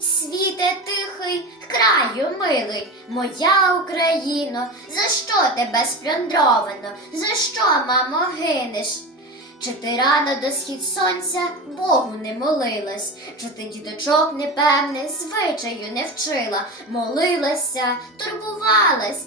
Світе тихий, краю милий, моя Україно, за що тебе сплюндровано, за що, мамо, гинеш? Чи ти рано до схід сонця Богу не молилась, чи ти діточок непевне, звичаю не вчила, молилася, турбувалась,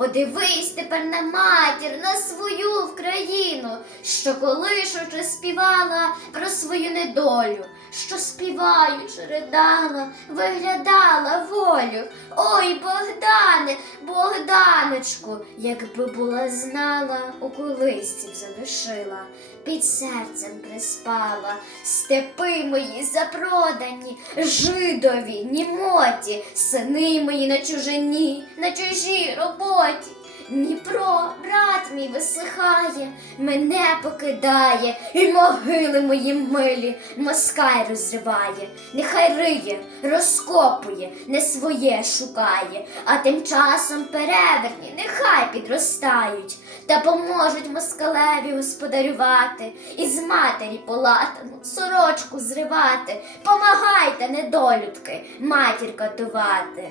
подивись тепер на матір, на свою Вкраїну, що колишучи співала про свою недолю, що співаючи ридала, виглядала волю. Ой, Богдане, Богданочку, якби була знала, у колисців залишила, під серцем приспала, степи мої запродані, жидові, німоті, сини мої на чужині, на чужій роботі. Дніпро, брат мій висихає, мене покидає, і могили мої милі москаль розриває, нехай риє, розкопує, не своє шукає, а тим часом перевертні нехай підростають та поможуть москалеві господарювати, і з матері полатану сорочку зривати. Помагайте, недолюдки, матір катувати.